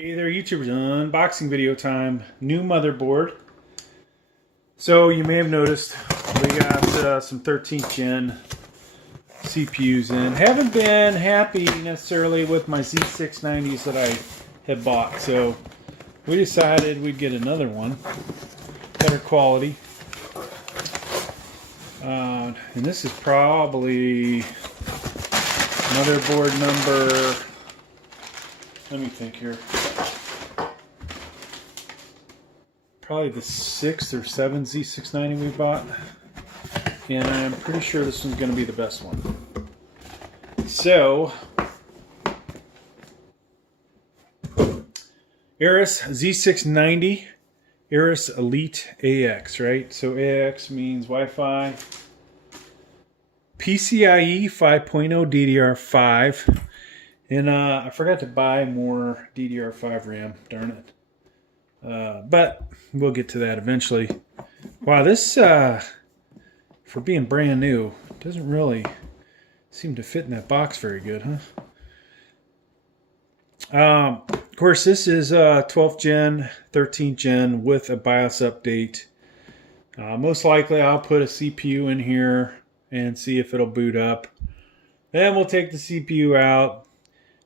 Hey there YouTubers, unboxing video time. New motherboard. So you may have noticed we got some 13th gen CPUs in. Haven't been happy necessarily with my Z690s that I had bought, so we decided we'd get another one, better quality. And this is probably motherboard number, let me think here, probably the 6th or 7th Z690 we bought, and I'm pretty sure this one's going to be the best one. So, Aorus Z690 Aorus Elite AX, right? So AX means Wi-Fi, PCIe 5.0 DDR5, and I forgot to buy more DDR5 RAM, darn it. But we'll get to that eventually. Wow, this, for being brand new, doesn't really seem to fit in that box very good, huh? Of course, this is 12th gen, 13th gen with a BIOS update. Most likely I'll put a CPU in here and see if it'll boot up. Then we'll take the CPU out,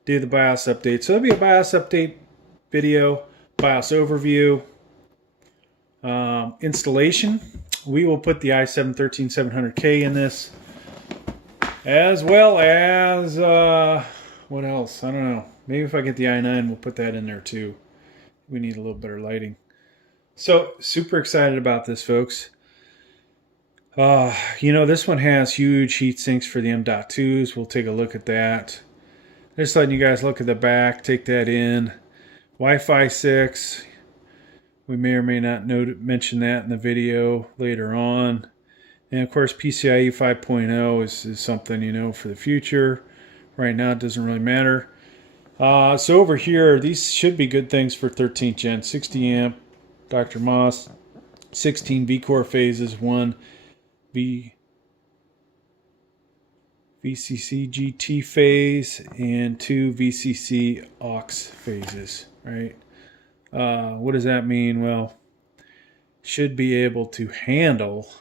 do the BIOS update. So there'll be a BIOS update video, BIOS overview, installation. We will put the i7-13700K in this, as well as, what else? I don't know. Maybe if I get the i9, we'll put that in there too. We need a little better lighting. So, super excited about this, folks. You know, this one has huge heat sinks for the M.2s. We'll take a look at that. Just letting you guys look at the back, take that in. Wi-Fi 6. We may or may not mention that in the video later on. And of course, PCIe 5.0 is something, you know, for the future. Right now, it doesn't really matter. So over here, these should be good things for 13th gen. 60 amp, Dr. Moss, 16 V-core phases, 1 VCC GT phase, and 2 VCC aux phases, right? What does that mean? Well, should be able to handle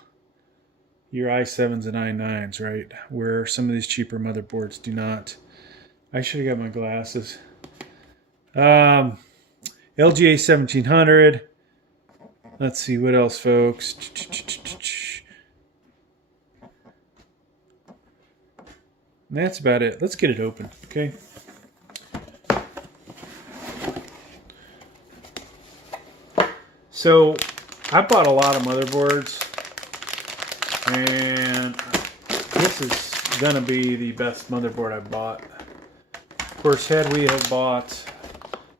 your i7s and i9s, right? Where some of these cheaper motherboards do not. I should have got my glasses. LGA 1700. Let's see, what else, folks? And that's about it. Let's get it open, okay? So, I bought a lot of motherboards, and this is going to be the best motherboard I've bought. Of course, had we have bought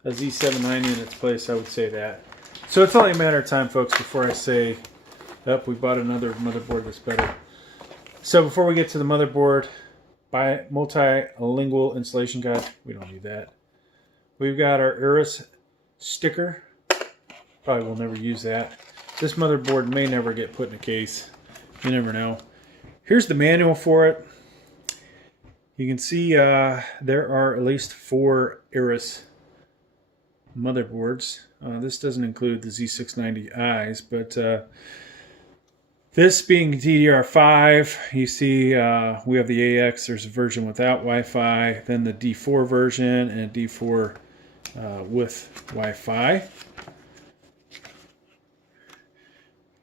a Z790 in its place, I would say that. So it's only a matter of time, folks, before I say, oh, we bought another motherboard that's better. So before we get to the motherboard, buy multilingual installation guide. We don't need that. We've got our Aorus sticker. Probably will never use that. This motherboard may never get put in a case. You never know. Here's the manual for it. You can see there are at least 4 Aorus motherboards. This doesn't include the Z690Is, but this being DDR5, you see we have the AX. There's a version without Wi-Fi, then the D4 version, and D4 with Wi-Fi.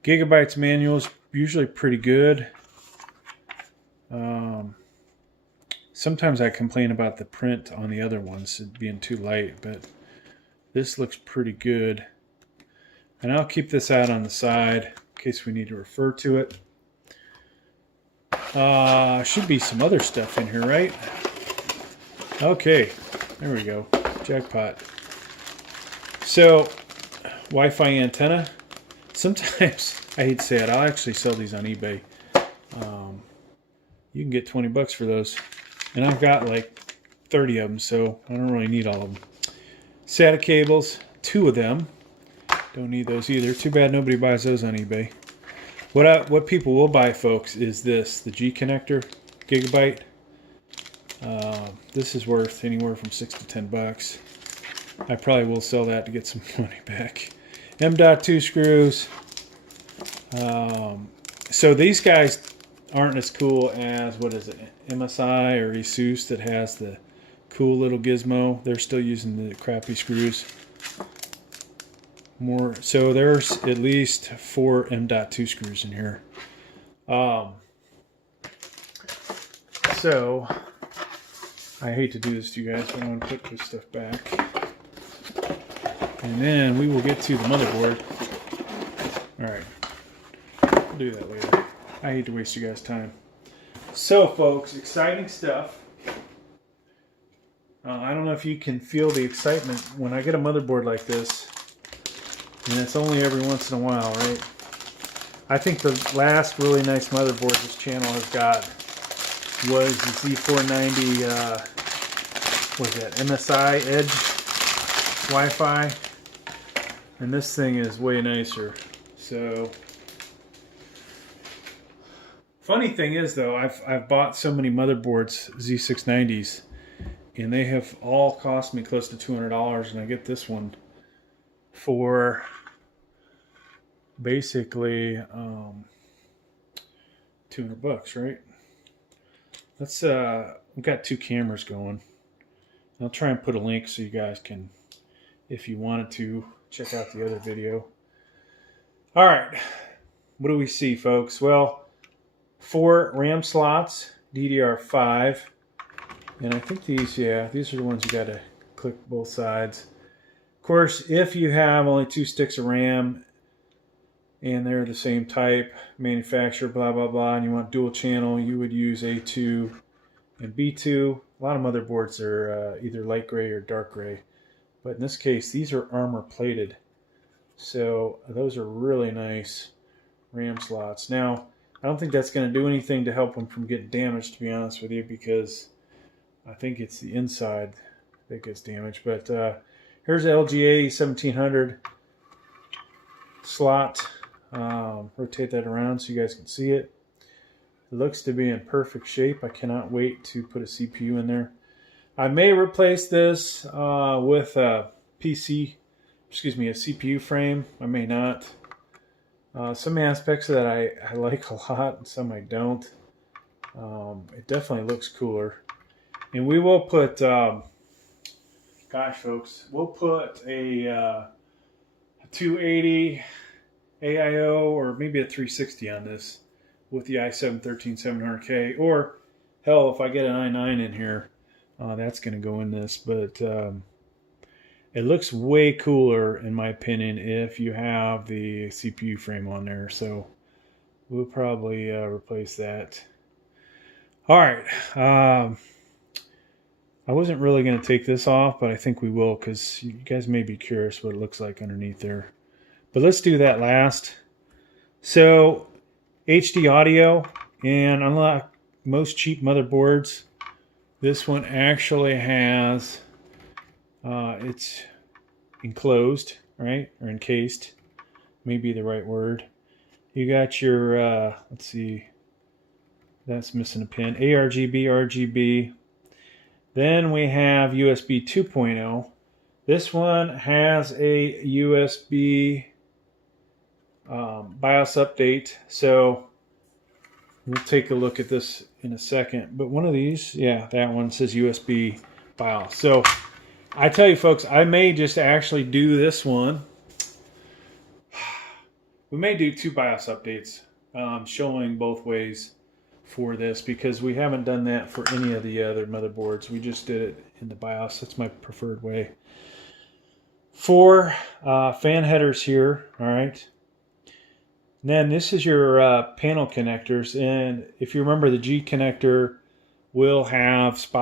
Gigabyte's manual is usually pretty good. Sometimes I complain about the print on the other ones being too light, but this looks pretty good. And I'll keep this out on the side in case we need to refer to it. Should be some other stuff in here, right? Okay, there we go. Jackpot. So, Wi-Fi antenna. Sometimes, I hate to say it, I'll actually sell these on eBay. You can get 20 bucks for those. And I've got like 30 of them, so I don't really need all of them. SATA cables, 2 of them. Don't need those either. Too bad nobody buys those on eBay. What people will buy, folks, is this, the G connector, Gigabyte. This is worth anywhere from $6 to $10. I probably will sell that to get some money back. M.2 screws. So these guys aren't as cool as, what is it, MSI or Asus that has the cool little gizmo. They're still using the crappy screws. So there's at least 4 M.2 screws in here. So I hate to do this to you guys, but I'm going to put this stuff back. And then we will get to the motherboard. Alright. I'll do that later. I hate to waste you guys' time. So folks, exciting stuff. I don't know if you can feel the excitement when I get a motherboard like this. And it's only every once in a while, right? I think the last really nice motherboard this channel has got was the Z490, what is that, MSI Edge Wi-Fi. And this thing is way nicer. So, funny thing is though, I've bought so many motherboards, Z690s, and they have all cost me close to $200, and I get this one for basically $200, right? Let's we've got 2 cameras going. I'll try and put a link so you guys can, if you wanted to, check out the other video. All right, what do we see, folks? Well, 4 RAM slots, DDR5, and I think these are the ones you got to click both sides. Of course, if you have only 2 sticks of RAM and they're the same type, manufacturer, blah, blah, blah, and you want dual channel, you would use A2 and B2. A lot of motherboards are either light gray or dark gray. But in this case, these are armor plated. So those are really nice RAM slots. Now, I don't think that's going to do anything to help them from getting damaged, to be honest with you, because I think it's the inside that gets damaged. But here's the LGA 1700 slot. Rotate that around so you guys can see it. It looks to be in perfect shape. I cannot wait to put a CPU in there. I may replace this with a CPU frame. I may not. Some aspects of that I like a lot, and some I don't. It definitely looks cooler. And we will put, gosh folks, we'll put a 280 AIO or maybe a 360 on this with the i7-13700K, or hell, if I get an i9 in here, that's going to go in this. But it looks way cooler, in my opinion, if you have the CPU frame on there. So we'll probably replace that. All right. I wasn't really going to take this off, but I think we will, because you guys may be curious what it looks like underneath there. But let's do that last. So HD audio, and unlike most cheap motherboards, this one actually has, it's enclosed, right? Or encased, may be the right word. You got your, let's see, that's missing a pin, ARGB, RGB. Then we have USB 2.0. This one has a USB BIOS update, so we'll take a look at this in a second. But one of these, yeah, that one says USB BIOS. So I tell you folks, I may just actually do this one. We may do 2 BIOS updates showing both ways for this, because we haven't done that for any of the other motherboards. We just did it in the BIOS. That's my preferred way. 4 fan headers here, all right. And then this is your panel connectors, and if you remember, the G connector will have spots